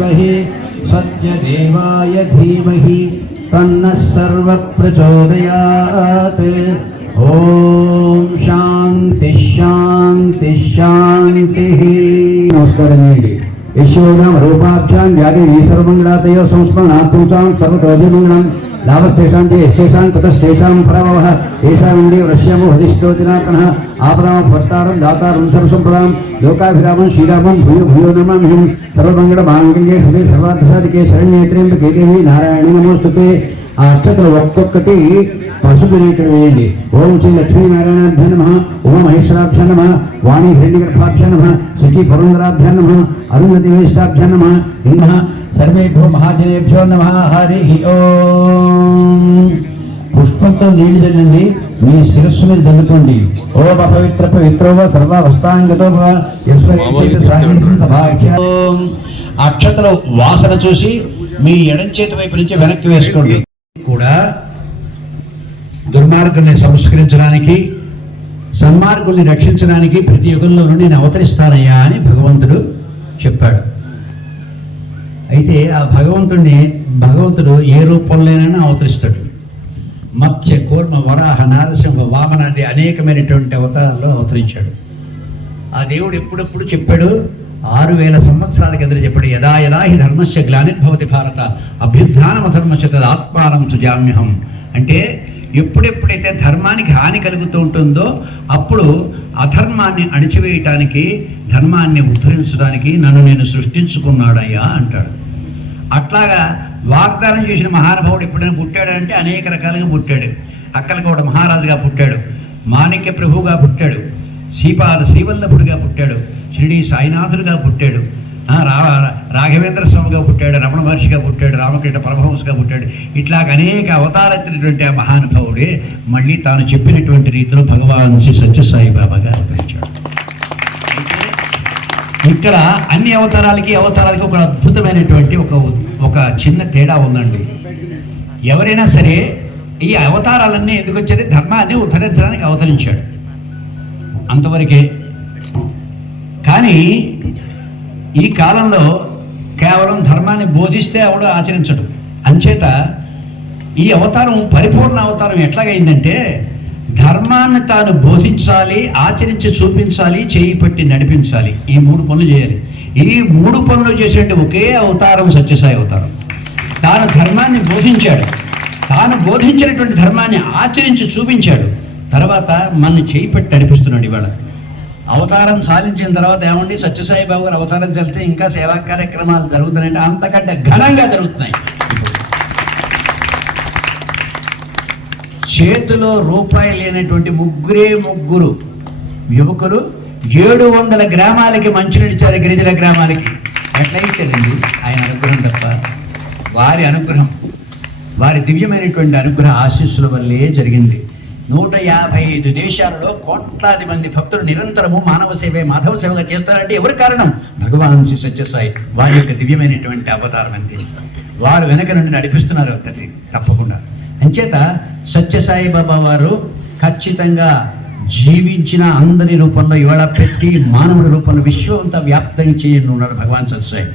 विद्महे सत्यदेवाय धीमहि, तन्नः सर्वप्रचोदयात्। ॐ शान्ति शान्ति, शान्तिः। नमस्कारमेण्डि यशोनाम रूपाभ्यां जाति सर्वमङ्गलातयो संस्मरणात्मतां सर्वतोऽभिमङ्गलं लाभस्तेषां च यस्तेषां ततस्तेषां प्रभवः येषामिन्दे वृश्यमो हदिष्टोजनातनः आपदामभर्तारं दातारं सर्वसम्पदां लोकाभिरामं श्रीरामं भूयो भूयो नमामिहं सर्वमङ्गलमाङ्गल्ये शिवे सर्वार्थसाधिके शरण्ये त्र्यम्बके देवी नारायणी నమోస్తుతే ఆ అక్షతలు ఒక్కొక్కటి పసుపు రీతిలో వేయండి ఓం శ్రీ లక్ష్మీనారాయణాభ్య నమ ఉమ మహేశ్వరాభ్య నమ వాణి హిరణ్యగర్భాభ్య నమ శచి పురంధరాభ్య నమ అరుంధతి వేష్టాభ్య నమ ఇంహ సర్వేభ్యో మహాజనేభ్యో నమ హరి ఓం. పుష్పంతో నీళ్ళు చల్లండి మీ శిరస్సు మీద చల్లుకోండి ఓ పవిత్ర పవిత్రో సర్వావస్థాంగతో ఓం. అక్షతల వాసన చూసి మీ ఎడం చేతి వైపు నుంచి వెనక్కి వేసుకోండి. కూడా దుర్మార్గుల్ని సంస్కరించడానికి సన్మార్గుల్ని రక్షించడానికి ప్రతి యుగంలోనూ నేను అవతరిస్తానయ్యా అని భగవంతుడు చెప్పాడు. అయితే ఆ భగవంతుడిని భగవంతుడు ఏ రూపంలోనైనా అవతరిస్తాడు. మత్స్య కూర్మ వరాహ నారసింహ వామన అనే అనేకమైనటువంటి అవతారాల్లో అవతరించాడు. ఆ దేవుడు ఎప్పుడెప్పుడు చెప్పాడు? ఆరు వేల సంవత్సరాల కింద చెప్పాడు యదా యదా హి ధర్మస్య గ్లానిర్భవతి భారత అభ్యుత్థానం ధర్మస్య తద్ ఆత్మానం సుజామ్యహం. అంటే ఎప్పుడెప్పుడైతే ధర్మానికి హాని కలుగుతూ ఉంటుందో అప్పుడు అధర్మాన్ని అణిచివేయటానికి ధర్మాన్ని ఉద్ధరించడానికి నన్ను నేను సృష్టించుకున్నాడయ్యా అంటాడు. అట్లాగా వాగ్దానం చేసిన మహానుభావుడు ఎప్పుడైనా పుట్టాడంటే అనేక రకాలుగా పుట్టాడు. అక్కలకోట మహారాజుగా పుట్టాడు. మాణిక్య ప్రభువుగా పుట్టాడు. శ్రీపాద శ్రీవల్లభుడిగా పుట్టాడు. షిరిడి సాయినాథుడిగా పుట్టాడు. రా రాఘవేంద్ర స్వామిగా పుట్టాడు. రమణ మహర్షిగా పుట్టాడు. రామకృష్ణ పరమహంసగా పుట్టాడు. ఇట్లాగ అనేక అవతారెత్తినటువంటి ఆ మహానుభావుడే మళ్ళీ తాను చెప్పినటువంటి రీతిలో భగవాన్ శ్రీ సత్యసాయి బాబాగా అవతరించాడు ఇక్కడ అన్ని అవతారాలకి అవతారాలకి ఒక అద్భుతమైనటువంటి ఒక ఒక చిన్న తేడా ఉందండి. ఎవరైనా సరే ఈ అవతారాలన్నీ ఎందుకు వచ్చారు? ధర్మాన్ని ఉద్ధరించడానికి అవతరించాడు. అంతవరకే. కానీ ఈ కాలంలో కేవలం ధర్మాన్ని బోధిస్తే ఆవిడ ఆచరించడు. అంచేత ఈ అవతారం పరిపూర్ణ అవతారం ఎట్లాగైందంటే ధర్మాన్ని తాను బోధించాలి ఆచరించి చూపించాలి చేయి పట్టి నడిపించాలి. ఈ మూడు పనులు చేయాలి. ఈ మూడు పనులు చేసేటువంటి ఒకే అవతారం సత్యసాయి అవతారం. తాను ధర్మాన్ని బోధించాడు. తాను బోధించినటువంటి ధర్మాన్ని ఆచరించి చూపించాడు. తర్వాత మన చేయి పట్టి నడిపిస్తున్నాడు ఇవాళ. అవతారం సాధించిన తర్వాత ఏమండి? సత్యసాయి బాబు గారు అవతారం చలితే ఇంకా సేవా కార్యక్రమాలు జరుగుతున్నాయంటే అంతకంటే ఘనంగా జరుగుతున్నాయి. చేతిలో రూపాయి లేనటువంటి ముగ్గురే ముగ్గురు యువకులు ఏడు వందల గ్రామాలకి మంచినీళ్ళు ఇచ్చారు గిరిజన గ్రామాలకి. ఎట్లా ఇచ్చారండి ఆయన అనుగ్రహం తప్ప వారి అనుగ్రహం వారి దివ్యమైనటువంటి అనుగ్రహ ఆశీస్సుల వల్లే జరిగింది. నూట యాభై ఐదు దేశాలలో కోట్లాది మంది భక్తులు నిరంతరము మానవ సేవే మాధవ సేవగా చేస్తారంటే ఎవరి కారణం? భగవాన్ శ్రీ సత్యసాయి వారి యొక్క దివ్యమైనటువంటి అవతారం అంతే. వారు వెనక నుండి నడిపిస్తున్నారు తండ్రి తప్పకుండా. అంచేత సత్యసాయి బాబా వారు ఖచ్చితంగా జీవించిన అందరి రూపంలో ఇవాళ పెట్టి మానవుడి రూపంలో విశ్వం అంతా వ్యాప్తం చేయను ఉన్నాడు భగవాన్ సత్యసాయి.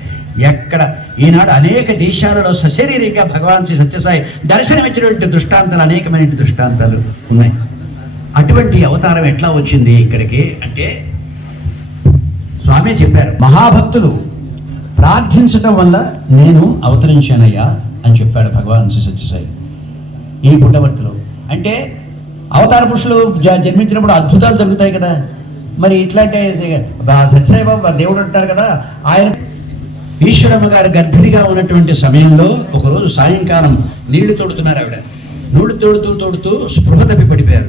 ఎక్కడ? ఈనాడు అనేక దేశాలలో సశరీరంగా భగవాన్ శ్రీ సత్యసాయి దర్శనమిచ్చినటువంటి దృష్టాంతాలు అనేకమైన దృష్టాంతాలు ఉన్నాయి. అటువంటి అవతారం ఎట్లా వచ్చింది ఇక్కడికి అంటే స్వామి చెప్పారు మహాభక్తులు ప్రార్థించడం వల్ల నేను అవతరించానయ్యా అని చెప్పాడు భగవాన్ శ్రీ సత్యసాయి. ఈ పుట్టవర్తిలో అంటే అవతార పురుషులు జ- జన్మించినప్పుడు అద్భుతాలు జరుగుతాయి కదా. మరి ఇట్లాంటి సత్యసాయిబాబు దేవుడు అంటారు కదా ఆయన ఈశ్వరమ్మ గారు గర్భిణిగా ఉన్నటువంటి సమయంలో ఒకరోజు సాయంకాలం నీళ్ళు తోడుతున్నారు ఆవిడ. నీళ్ళు తోడుతూ తోడుతూ స్పృహ తప్పి పడిపోయారు.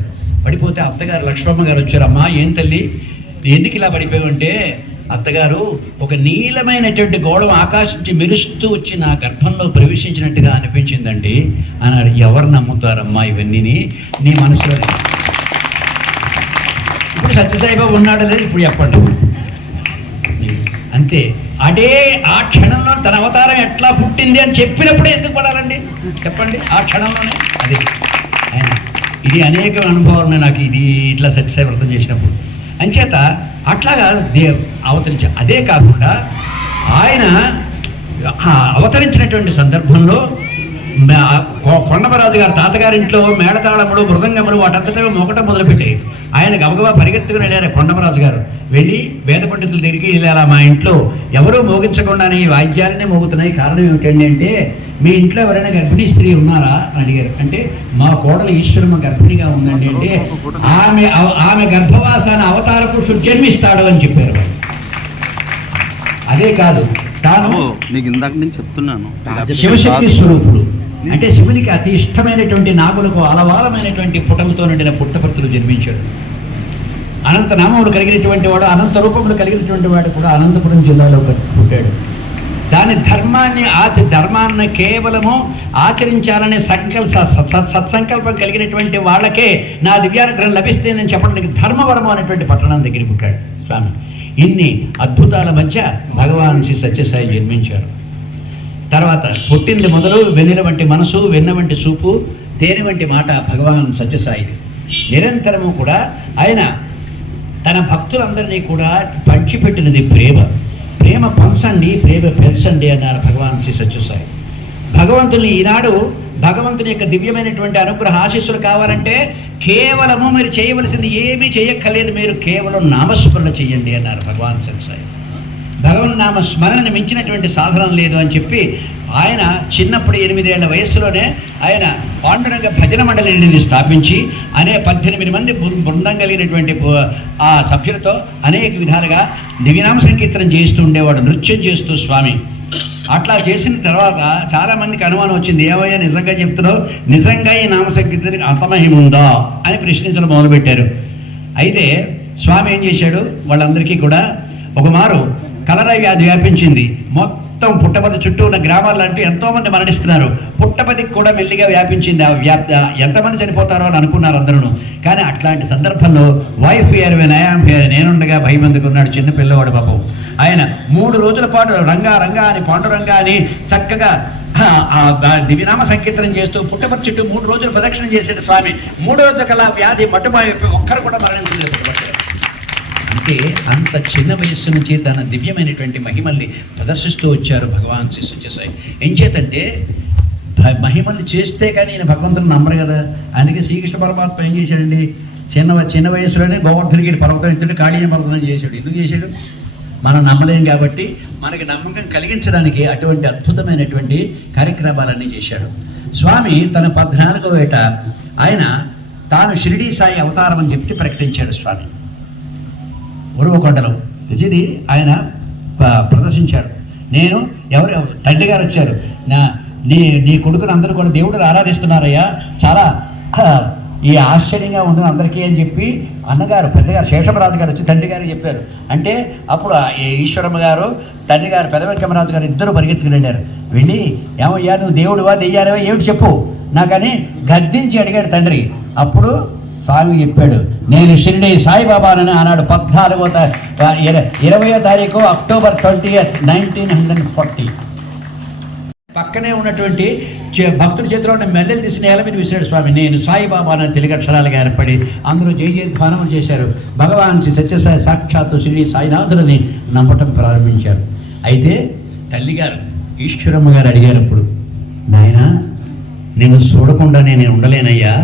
పడిపోతే అత్తగారు లక్ష్మమ్మ గారు వచ్చారమ్మా ఏం తల్లి? ఎందుకు ఇలా పడిపోయావంటే అత్తగారు ఒక నీలమైనటువంటి గోళం ఆకాశం నుంచి మెరుస్తూ వచ్చి నా గర్భంలో ప్రవేశించినట్టుగా అనిపించిందండి. అన్నాడు ఎవరు నమ్ముతారమ్మా ఇవన్నీ నీ మనసులో ఇప్పుడు సత్యసాయిబాబు ఉన్నాడు లేదు ఇప్పుడు చెప్పండి. అంతే. అదే ఆ క్షణంలో తన అవతారం ఎట్లా పుట్టింది అని చెప్పినప్పుడు ఎందుకు పడాలండి? చెప్పండి ఆ క్షణంలోనే. అది. ఆయన ఇది అనేక అనుభవాలు ఉన్నాయి నాకు ఇది ఇట్లా సత్యసాయి వ్రతం చేసినప్పుడు. అంచేత అట్లాగా దే అవతరించ అదే కాకుండా ఆయన అవతరించినటువంటి సందర్భంలో కొండమరాజు గారు తాతగారింట్లో మేళతాళములు మృదంగములు వాటంతటా మోకటం మొదలుపెట్టి ఆయన గబగబా పరిగెత్తుకుని వెళ్ళారు కొండమరాజు గారు. వెళ్ళి వేద పండితులు తిరిగి ఇలా మా ఇంట్లో ఎవరూ మోగించకుండానే ఈ వాయిద్యాలనే మోగుతున్నాయి. కారణం ఏమిటండి అంటే మీ ఇంట్లో ఎవరైనా గర్భిణీ స్త్రీ ఉన్నారా? అని అడిగారు. అంటే మా కోడలు ఈశ్వరమ్మ గర్భిణిగా ఉందండి అంటే ఆమె ఆమె గర్భవాసాన అవతార పురుషుడు జన్మిస్తాడు అని చెప్పారు. అదే కాదు తాను నీకు ఇందాక నేను చెప్తున్నాను. శివశక్తి. స్వరూపుడు. అంటే శివునికి అతి ఇష్టమైనటువంటి నాగులకు అలవాలమైనటువంటి పుటలతో నిండిన పుట్టపర్తులు జన్మించాడు. అనంత నామములు కలిగినటువంటి వాడు అనంత రూపములు కలిగినటువంటి వాడు కూడా అనంతపురం జిల్లాలో పుట్టాడు. దాని ధర్మాన్ని ఆచ ధర్మాన్ని కేవలము ఆచరించాలనే సంకల్ప సత్సంకల్పం కలిగినటువంటి వాళ్ళకే నా దివ్యానుగ్రహం లభిస్తుందని చెప్పడానికి ధర్మవరము అనేటువంటి పట్టణం దగ్గరికి పుట్టాడు స్వామి. ఇన్ని అద్భుతాల మధ్య భగవాన్ శ్రీ సత్యసాయి జన్మించారు. తర్వాత పుట్టింది మొదలు వెన్నెల వంటి మనసు వెన్న వంటి చూపు తేనె వంటి మాట భగవాన్ సత్యసాయి నిరంతరము కూడా ఆయన తన భక్తులందరినీ కూడా పంచిపెట్టినది ప్రేమ. ప్రేమ పంచండి ప్రేమ పెంచండి అన్నారు భగవాన్ శ్రీ సత్యసాయి. భగవంతుని ఈనాడు భగవంతుని యొక్క దివ్యమైనటువంటి అనుగ్రహ ఆశీస్సులు కావాలంటే కేవలము మీరు చేయవలసింది ఏమీ చేయక్కర్లేదు. మీరు కేవలం నామస్మరణ చేయండి అన్నారు భగవాన్ సత్యసాయి. భగవన్ నామ మించినటువంటి సాధనం లేదు అని చెప్పి ఆయన చిన్నప్పుడు ఎనిమిదేళ్ళ వయస్సులోనే ఆయన పాండురంగ భజన మండలిని స్థాపించి అనే పద్దెనిమిది మంది బృందం కలిగినటువంటి ఆ సభ్యులతో అనేక విధాలుగా దివ్యనామ సంకీర్తనం చేస్తూ ఉండేవాడు నృత్యం చేస్తూ స్వామి. అట్లా చేసిన తర్వాత చాలా మందికి అనుమానం వచ్చింది ఏమయ్యా నిజంగా చెప్తున్నావు? నిజంగా ఈ నామ సంకీర్తనకి అంతమహిముందా అని ప్రశ్నించడం మొదలుపెట్టారు. అయితే స్వామి ఏం చేశాడు? వాళ్ళందరికీ కూడా ఒక మారు కలరా వ్యాధి వ్యాపించింది. మొత్తం పుట్టపతి చుట్టూ ఉన్న గ్రామాల్లో అంటూ ఎంతోమంది మరణిస్తున్నారు. పుట్టపతికి కూడా మెల్లిగా వ్యాపించింది. ఆ వ్యాప్తి ఎంతమంది చనిపోతారో అని అనుకున్నారు అందరూ కానీ అట్లాంటి సందర్భంలో వైఫ్ ఇయర్ నయాం నేనుండగా భయం ఎందుకున్నాడు చిన్న పిల్లవాడు పాపం. ఆయన మూడు రోజుల పాటు రంగా రంగా అని పాండురంగా అని చక్కగా దివినామ సంకీర్తనం చేస్తూ పుట్టపతి చుట్టూ మూడు రోజులు ప్రదక్షిణ చేసిన స్వామి. మూడు రోజుల కల్లా వ్యాధి మట్టుమాయిపోయి ఒక్కరు కూడా మరణించలేదు. అంటే అంత చిన్న వయస్సు నుంచి తన దివ్యమైనటువంటి మహిమల్ని ప్రదర్శిస్తూ వచ్చారు భగవాన్ శ్రీ సత్యసాయి. ఏం చేతంటే మహిమల్ని చేస్తే కానీ ఈయన భగవంతుని నమ్మరు కదా. అందుకే శ్రీకృష్ణ పరమాత్మ ఏం చేశాడండి? చిన్న చిన్న వయసులోనే గోవర్ధనగిరి పర్వతం ఎత్తుడు కాళీయ పర్వతం చేశాడు. ఎందుకు చేశాడు? మనం నమ్మలేం కాబట్టి మనకి నమ్మకం కలిగించడానికి అటువంటి అద్భుతమైనటువంటి కార్యక్రమాలన్నీ చేశాడు. స్వామి తన పద్నాలుగో ఏట ఆయన తాను షిరిడీ సాయి అవతారం అని చెప్పి ప్రకటించాడు స్వామి. ఉరువకొండలు ఇది ఆయన ప్రదర్శించాడు. నేను ఎవరు తండ్రి గారు వచ్చారు. నా నీ నీ కొడుకుని అందరూ కూడా దేవుడు ఆరాధిస్తున్నారయ్యా. చాలా ఈ ఆశ్చర్యంగా ఉంది అందరికీ అని చెప్పి అన్నగారు పెద్దగారు శేషమరాజు గారు వచ్చి తండ్రి గారు చెప్పారు. అంటే అప్పుడు ఈశ్వరమ్మ గారు తండ్రి గారు పెద్ద వెంకమరాజు గారు ఇద్దరు పరిగెత్తుకుని వెళ్ళారు. వెళ్ళి ఏమయ్యా నువ్వు దేవుడువా దెయ్యాలవా? ఏమిటి చెప్పు? నాకని గద్దించి అడిగాడు తండ్రి. అప్పుడు స్వామి చెప్పాడు నేను షిరిడి సాయిబాబానని ఆనాడు పద్నాలుగో ఇరవయో తారీఖు October twenty nineteen hundred forty. పక్కనే ఉన్నటువంటి భక్తుల చేతిలో ఉన్న మెల్లెలు తీసిన నేల మీద విసిరాడు స్వామి. నేను సాయిబాబా అని తెలుగు అక్షరాలుగా ఏర్పడి అందరూ జై జయ ధ్వానం చేశారు. భగవాన్ శ్రీ సత్యసాయి సాక్షాత్తు శ్రీ సాయినాథులని నమ్మటం ప్రారంభించారు. అయితే తల్లిగారు ఈశ్వరమ్మ గారు అడిగారు ఇప్పుడు నాయనా నేను చూడకుండా నేను ఉండలేనయ్యా.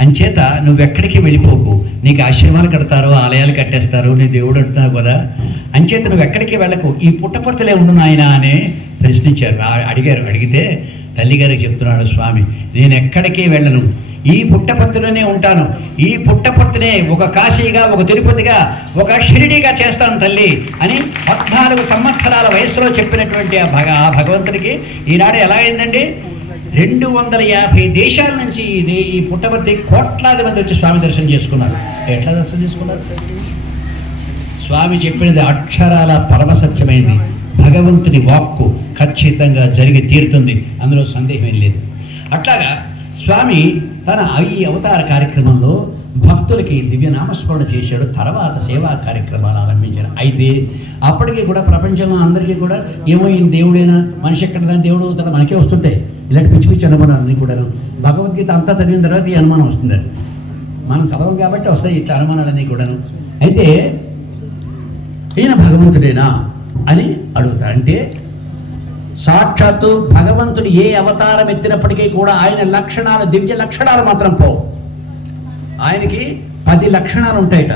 అంచేత నువ్వెక్కడికి వెళ్ళిపోకు. నీకు ఆశ్రమాలు కడతారు ఆలయాలు కట్టేస్తారు నీ దేవుడు అంటున్నావు కదా. అంచేత నువ్వు ఎక్కడికి వెళ్ళకు. ఈ పుట్టపర్తలే ఉండు నాయన అని ప్రశ్నించారు. అడిగారు. అడిగితే తల్లిగారికి చెప్తున్నాడు స్వామి నేను ఎక్కడికి వెళ్ళను? ఈ పుట్టపర్తిలోనే ఉంటాను. ఈ పుట్టపర్తినే ఒక కాశీగా ఒక తిరుపతిగా ఒక షిరిడిగా చేస్తాను తల్లి అని పద్నాలుగు సంవత్సరాల వయసులో చెప్పినటువంటి ఆ భగ ఆ భగవంతుడికి ఈనాడు ఎలా అయిందండి? రెండు వందల యాభై దేశాల నుంచి ఇది ఈ పుట్టపర్తి కోట్లాది మంది వచ్చి స్వామి దర్శనం చేసుకున్నారు. ఎట్లా దర్శనం చేసుకున్నారు? స్వామి చెప్పినది అక్షరాల పరమసత్యమైంది భగవంతుని వాక్కు ఖచ్చితంగా జరిగి తీరుతుంది. అందులో సందేహం లేదు. అట్లాగా స్వామి తన ఈ అవతార కార్యక్రమంలో భక్తులకి దివ్య నామస్మరణ చేశాడు. తర్వాత సేవా కార్యక్రమాలు ఆరంభించాడు. అయితే అప్పటికి కూడా ప్రపంచంలో అందరికీ కూడా ఏమో ఈయన దేవుడైనా? మనిషి ఎక్కడ దేవుడు అవుతాడు? మనకే వస్తుంటాయి. ఇలాంటి పిచ్చి పిచ్చి అనుమానాలన్నీ కూడా భగవద్గీత అంతా చదివిన తర్వాత ఈ అనుమానం వస్తుంది. మనం చదవం కాబట్టి వస్తాయి ఇట్లా అనుమానాలన్నీ కూడాను. అయితే ఈయన భగవంతుడేనా అని అడుగుతా. అంటే సాక్షాత్తు భగవంతుడు ఏ అవతారం ఎత్తినప్పటికీ కూడా ఆయన లక్షణాలు దివ్య లక్షణాలు మాత్రం పోవు. ఆయనకి పది లక్షణాలు ఉంటాయట.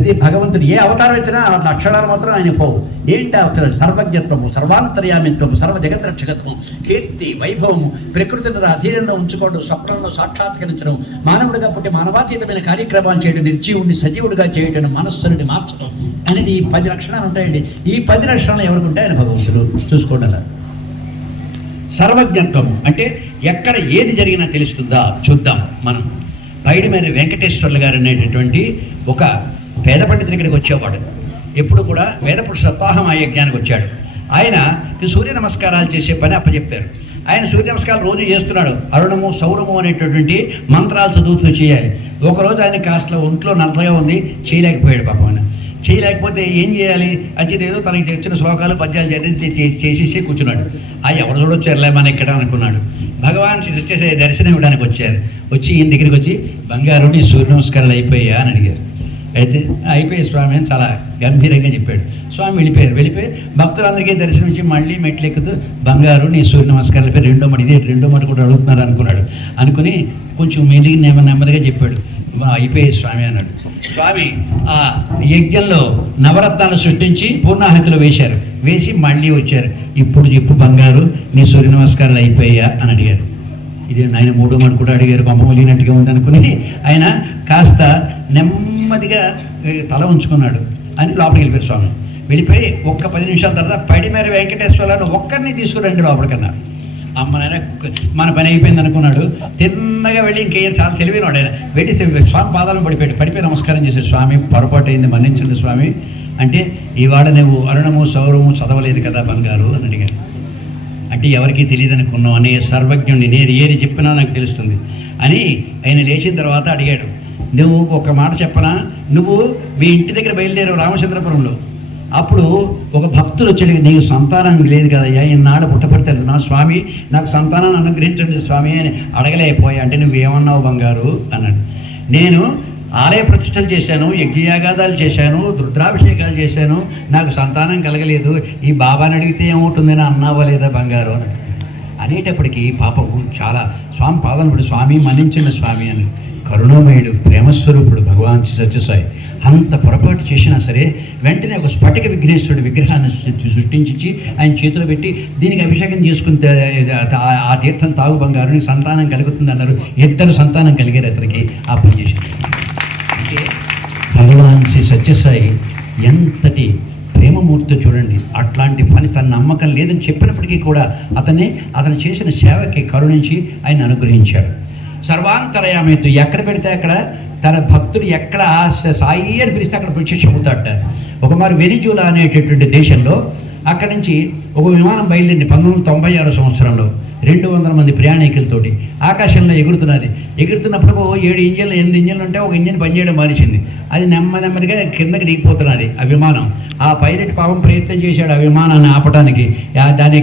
ప్రతి భగవంతుడు ఏ అవతారం ఎత్తినా ఆ లక్షణాలు మాత్రం ఆయన పోవు. ఏంటి అవతారం? సర్వజ్ఞత్వము సర్వాంతర్యామిత్వము సర్వ జగద్రక్షకత్వము కీర్తి వైభవము ప్రకృతిని అధీనంలో ఉంచుకోవడం స్వప్నంలో సాక్షాత్కరించడం మానవుడిగా పుట్టి మానవాతీతమైన కార్యక్రమాలు చేయడం నిర్జీవుడిని సజీవుడిగా చేయడం మనస్సుని మార్చడం అనేది ఈ పది లక్షణాలు ఉంటాయండి. ఈ పది లక్షణాలు ఎవరికి ఉంటాయని భగవంతుడు. చూసుకోండి సార్ సర్వజ్ఞత్వము అంటే ఎక్కడ ఏది జరిగినా తెలుస్తుందా? చూద్దాం మనం. పైడిమేర వెంకటేశ్వర్లు గారు అనేటటువంటి ఒక పేద పండితుడి ఇక్కడికి వచ్చేవాడు. ఎప్పుడు కూడా వేదపురుష సప్తాహం ఆ యజ్ఞానికి వచ్చాడు. ఆయన ఈ సూర్య నమస్కారాలు చేసే పని అప్పచెప్పారు. ఆయన సూర్య నమస్కారాలు రోజు చేస్తున్నాడు. అరుణము సౌరము అనేటటువంటి మంత్రాలు చదువుతూ చేయాలి. ఒకరోజు ఆయన కాస్త ఒంట్లో నల్లగా ఉంది చేయలేకపోయాడు పాపం ఆయన. చేయలేకపోతే ఏం చేయాలి? అంచేది ఏదో తనకి తెచ్చిన శ్లోకాలు పద్యాలు చేసి చేసేసి కూర్చున్నాడు. ఆ ఎవరు చూడొచ్చారులే మన ఇక్కడ అనుకున్నాడు. భగవాన్ శ్రీ సత్యసాయి దర్శనం ఇవ్వడానికి వచ్చారు. వచ్చి ఈయన దగ్గరికి వచ్చి బంగారు నీ సూర్య నమస్కారాలు అయిపోయా అని అడిగారు. అయితే అయిపోయి స్వామి అని చాలా గంభీరంగా చెప్పాడు. స్వామి వెళ్ళిపోయారు. వెళ్ళిపోయి భక్తులందరికీ దర్శనమిచ్చి మళ్ళీ మెట్లెక్కుతూ బంగారు నీ సూర్య నమస్కారాలు రెండో మటు ఇదే రెండో మటు కూడా అడుగుతున్నారు అనుకున్నాడు. అనుకుని కొంచెం మెలిగి నెమ్మ నెమ్మదిగా చెప్పాడు. "బా, స్వామి అన్నాడు. స్వామి ఆ యజ్ఞంలో నవరత్నాలు సృష్టించి పూర్ణాహతిలో వేశారు. వేసి మళ్ళీ వచ్చారు. ఇప్పుడు చెప్పు బంగారు నీ సూర్య నమస్కారాలు అయిపోయా అని అడిగారు. ఇది ఆయన మూడో మాట కూడా అడిగారు బొమ్మ ఒలిగినట్టుగా ఉంది అనుకుని ఆయన కాస్త నెమ్మదిగా తల ఉంచుకున్నాడు అని లోపలికి వెళ్ళిపోయారు స్వామి. వెళ్ళిపోయి ఒక్క పది నిమిషాల తర్వాత పడిమేర వెంకటేశ్వరరావు ఒక్కరిని తీసుకురండి లోపలికన్నారు అమ్మ నాయన మన పని అయిపోయింది అనుకున్నాడు. తిన్నగా వెళ్ళి ఇంకేం చాలా తెలివినాడు ఆయన. వెళ్ళి స్వామి పాదాలను పడిపోయాడు. పడిపోయి నమస్కారం చేశాడు. స్వామి పొరపాటు అయింది మన్నించండి స్వామి. అంటే ఇవాళ నువ్వు అరుణము సౌరము చదవలేదు కదా బంగారు అని అడిగాడు. అంటే ఎవరికీ తెలియదు అనుకున్నాం అనే సర్వజ్ఞుడిని నేను ఏది చెప్పినా నాకు తెలుస్తుంది. అని ఆయన లేచిన తర్వాత అడిగాడు నువ్వు ఒక మాట చెప్పనా? నువ్వు మీ ఇంటి దగ్గర బయలుదేరావు రామచంద్రపురంలో. అప్పుడు ఒక భక్తుడు వచ్చాడు నీకు సంతానం లేదు కదయ్యా ఈనాడు పుట్టపడతాడు నా స్వామి నాకు సంతానాన్ని అనుగ్రహించండి స్వామి అని అడగలేకపోయా. అంటే నువ్వేమన్నావు బంగారు? అన్నాడు. నేను ఆలయ ప్రతిష్టలు చేశాను యజ్ఞయాగాదాలు చేశాను రుద్రాభిషేకాలు చేశాను. నాకు సంతానం కలగలేదు. ఈ బాబాని అడిగితే ఏమవుతుందని అన్నావా లేదా బంగారు అని అనేటప్పటికీ పాపం చాలా స్వామి పాదనుడు స్వామి మన్నించిన స్వామి అని. కరుణామయుడు ప్రేమస్వరూపుడు భగవాన్ శ్రీ సత్యసాయి అంత పొరపాటు చేసినా సరే వెంటనే ఒక స్ఫటిక విఘ్నేశ్వరుడు విగ్రహాన్ని సృష్టించి ఆయన చేతిలో పెట్టి దీనికి అభిషేకం చేసుకుని ఆ- తీర్థం తాగు బంగారుని సంతానం కలుగుతుంది అన్నారు ఇద్దరు సంతానం కలిగారు అతనికి. ఆ పని చేశారు. భగవాన్ శ్రీ సత్యసాయి ఎంతటి ప్రేమమూర్తి చూడండి. అట్లాంటి పని తన నమ్మకం లేదని చెప్పినప్పటికీ కూడా అతన్ని అతను చేసిన సేవకి కరుణించి ఆయన అనుగ్రహించాడు. సర్వాంతరయామితు ఎక్కడ పెడితే అక్కడ తన భక్తుడు ఎక్కడ ఆశ- సాయి అని పిలిస్తే అక్కడ ప్రత్యక్షమవుతాడట ఒక మరి వెనిజులా అనేటటువంటి దేశంలో అక్కడి నుంచి ఒక విమానం బయలుదేరింది పంతొమ్మిది వందల తొంభై ఆరు సంవత్సరంలో. రెండు వందల మంది ప్రయాణికులతోటి ఆకాశంలో ఎగురుతున్నది. ఎగురుతున్నప్పుడు ఏడు ఇంజన్లు ఎనిమిది ఇంజన్లు ఉంటే ఒక ఇంజన్ పనిచేయడం మానేసింది. అది నెమ్మది నెమ్మదిగా కిందకి దిగిపోతున్నది ఆ విమానం. ఆ పైలట్ పాపం ప్రయత్నం చేశాడు ఆ విమానాన్ని ఆపడానికి దాని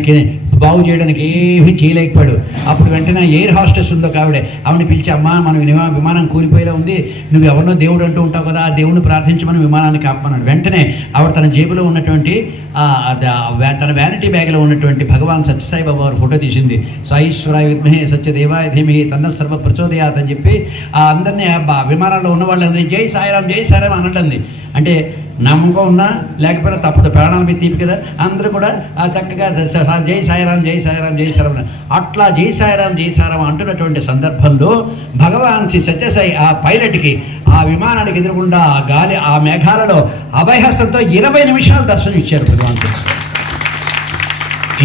బాగు చేయడానికి ఏమీ చేయలేకపోయాడు. అప్పుడు వెంటనే ఎయిర్ హాస్టెస్ ఉందో కావిడే ఆవిడ పిలిచి అమ్మా మనం విమానం కూలిపోయేలా ఉంది. నువ్వు ఎవరినో దేవుడు అంటూ ఉంటావు కదా ఆ దేవుడిని ప్రార్థించమని విమానానికి ఆపమన్నాడు వెంటనే ఆవిడ తన జేబులో ఉన్నటువంటి తన వ్యానిటీ బ్యాగ్లో ఉన్నటువంటి భగవాన్ సత్యసాయి వారు వారి ఫోటో తీసింది. సాయిశ్వరాయ విద్మహే సత్యదేవాయ ధీమహి తన్న సర్వ ప్రచోదయాత్ అని చెప్పి ఆ అందరినీ విమానంలో ఉన్న వాళ్ళని జై సాయిరాం జై సాయిరాం అనటంది అంటే నమ్మకం ఉన్నా లేకపోయినా తప్పదు. ప్రాణాల మీద తీపి కదా. అందరూ కూడా ఆ చక్కగా జై సాయిరాం జై సాయిరాం జై సాయిరాం అట్లా జై సాయిరాం జై సాయిరాం అంటున్నటువంటి సందర్భంలో భగవాన్ శ్రీ సత్యసాయి ఆ పైలట్కి ఆ విమానానికి ఎదురుకుండా ఆ గాలి ఆ మేఘాలలో అభయహస్తంతో ఇరవై నిమిషాలు దర్శనం ఇచ్చారు భగవాన్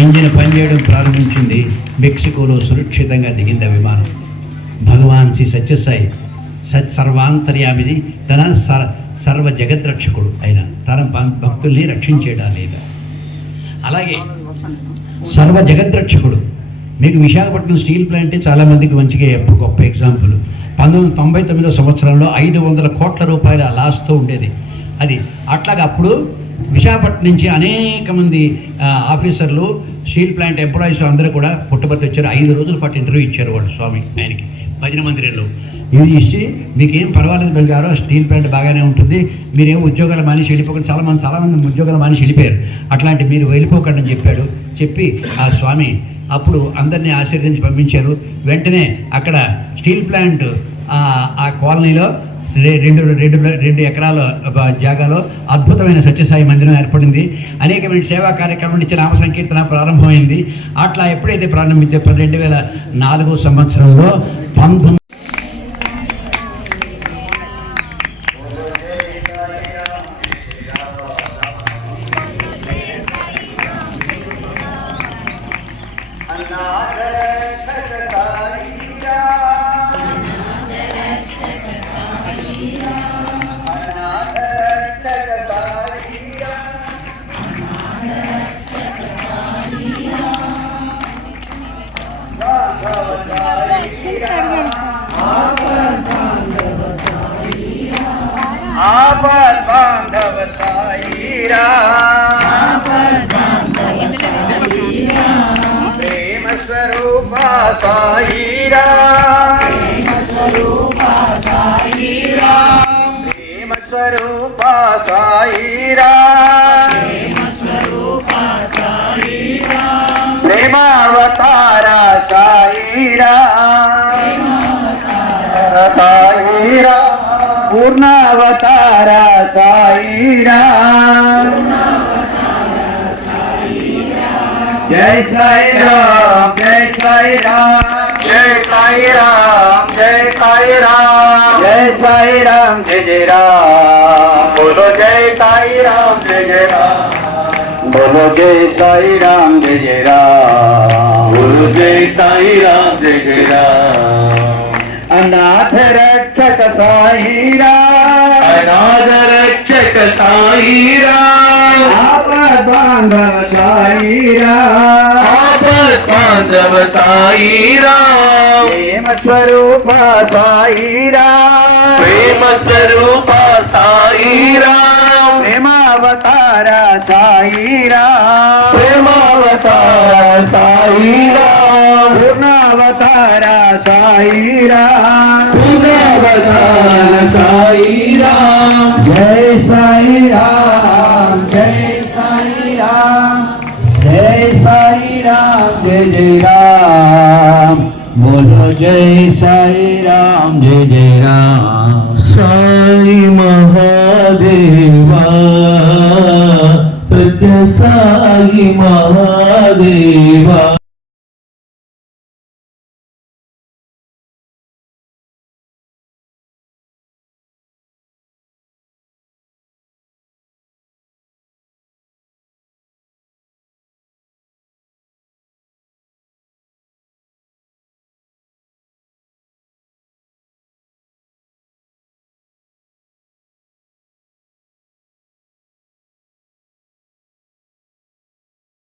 ఇంజిన్ పనిచేయడం ప్రారంభించింది. మెక్సికోలో సురక్షితంగా దిగింది ఆ విమానం. భగవాన్ శ్రీ సత్యసాయి సత్ సర్వాంతర్యామిది తన సర్ సర్వ జగద్రక్షకుడు అయిన తన భక్తుల్ని రక్షించేడా లేదు? అలాగే సర్వ జగద్రక్షకుడు. మీకు విశాఖపట్నం స్టీల్ ప్లాంటే చాలామందికి మంచిగా ఎప్పుడు గొప్ప ఎగ్జాంపుల్. పంతొమ్మిది వందల తొంభై తొమ్మిదో సంవత్సరంలో ఐదు వందల కోట్ల రూపాయల లాస్తో ఉండేది. అది అట్లాగే అప్పుడు విశాఖపట్నం నుంచి అనేక మంది ఆఫీసర్లు స్టీల్ ప్లాంట్ ఎంప్లాయీస్ అందరూ కూడా పుట్టబర్తి వచ్చారు. ఐదు రోజుల పాటు ఇంటర్వ్యూ ఇచ్చారు వాళ్ళు స్వామి ఆయనకి భజన మందిరంలో ఇది ఇచ్చి మీకేం పర్వాలేదు బెల్గారు స్టీల్ ప్లాంట్ బాగానే ఉంటుంది. మీరేం ఉద్యోగాల మనిషి వెళ్ళిపోకండి. చాలా మంది చాలామంది ఉద్యోగాల మనిషి వెళ్ళిపోయారు. అట్లాంటి మీరు వెళ్ళిపోకండి అని చెప్పాడు. చెప్పి ఆ స్వామి అప్పుడు అందరినీ ఆశీర్వదించి పంపించారు. వెంటనే అక్కడ స్టీల్ ప్లాంట్ ఆ- కాలనీలో రెండు రెండు రెండు ఎకరాల ఒక జాగాలో అద్భుతమైన సత్యసాయి మందిరం ఏర్పడింది. అనేకమైన సేవా కార్యక్రమం నుంచి నామ సంకీర్తన ప్రారంభమైంది. అట్లా ఎప్పుడైతే ప్రారంభించే రెండు వేల నాలుగో సంవత్సరంలో పంతొమ్మిది సాయిరా ప్రేమ స్వరూప సాయిరా. ప్రేమ స్వరూప సాయిరా. ప్రేమావతార సాయిరా. సాయిరా. పూర్ణావతార जय साई राम जय साई राम जय साई राम जय साई राम जय साई राम जय जय राम बोलो जय साई राम जय जय राम बोलो जय साई राम जय जय राम बोलो जय साई राम जय जय राम अनाथ रक्षक साई राम अनाथ रक्षक साई राम आपद बांधव साई राम आपद बांधव साई राम प्रेम स्वरूप साई राम प्रेम स्वरूप साई राम बसारा साई राम तूने बसारा साई राम जय साई राम जय साई राम जय साई राम जय जय राम। बोलो जय साई राम जय जय राम। साई महादेवा सत्य साई महादेवा।